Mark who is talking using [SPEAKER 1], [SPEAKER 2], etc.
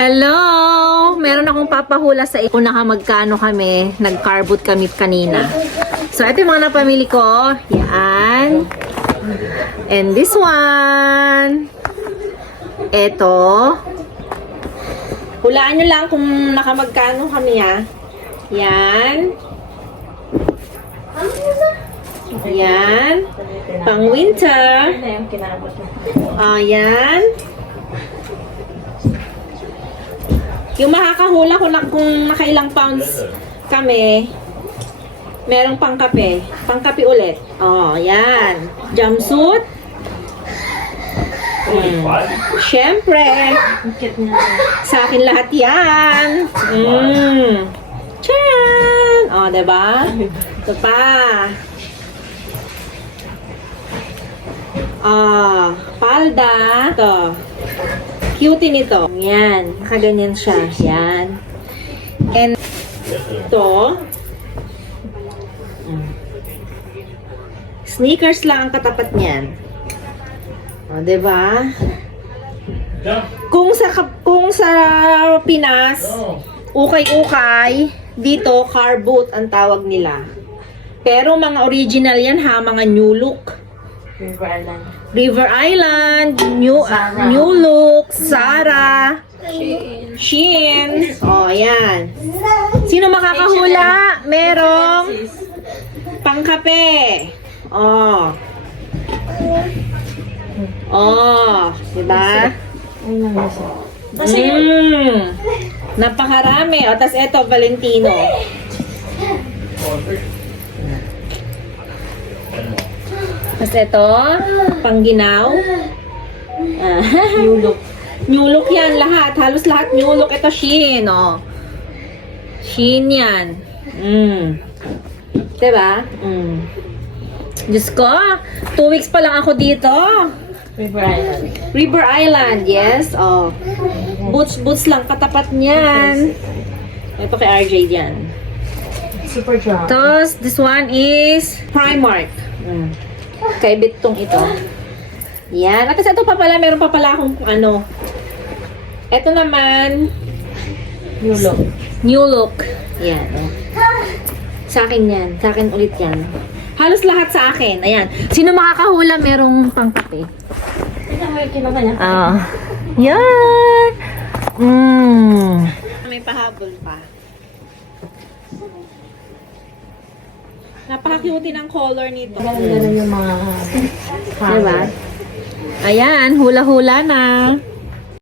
[SPEAKER 1] Hello! Meron akong papahula sa iyo kung magkano kami. Nag-carbot kami kanina. So, ito yung mga napamili ko. Yan. And this one. Ito. Hulaan nyo lang kung naka magkano kami ha. Yan. Yan. Pang winter.
[SPEAKER 2] Ano yung
[SPEAKER 1] Yung makakahula ko na kung nakailang pounds kami, merong pangkape. Pangkape ulit. Oh, yan. Jumpsuit. Mm. Siyempre, sa akin lahat yan. Mm. Tcharan! O, oh, diba? Ito pa. Ah, palda. Ito. Cutie nito. Yan. Nakaganyan siya. Yan. And ito. Sneakers lang ang katapat niyan. O, diba? Kung sa kung sa Pinas, ukay-ukay, dito car boot ang tawag nila. Pero mga original yan ha, mga new look.
[SPEAKER 2] River Island.
[SPEAKER 1] River Island, New ah, New Look, Zara, Shein. Oh, yan. Sino makakahula? Merong pangkape. Oh. Oh, diba?
[SPEAKER 2] Ay, nangasa.
[SPEAKER 1] Mm. Napakarami. O, tas eto, Valentino. Tas eto, pangginaw. Ah,
[SPEAKER 2] New look.
[SPEAKER 1] new look yan lahat. Halos lahat new look. Ito, Shein, o. Shein yan. Mm. Diba? Mm. Diyos ko, two weeks pa lang ako dito.
[SPEAKER 2] River Island.
[SPEAKER 1] River Island, yes. Oh. Boots, boots lang. Katapat niyan. Ito kay RJ diyan.
[SPEAKER 2] Super drunk.
[SPEAKER 1] Tapos, this one is Primark. Mm. Kay Bitong ito. Yan. At ito pa pala, meron pa pala akong ano. Ito naman,
[SPEAKER 2] New look.
[SPEAKER 1] New Look. Yan. Oh. Sa akin yan. Sa akin ulit yan. Halos lahat sa akin. Ayan. Sino makakahula merong pangkape? Ah. Yan. Mm. May pahabol pa. Napaka-cute ng color nito.
[SPEAKER 2] Ganda na yung mga
[SPEAKER 1] Diba? Ayan, hula-hula na.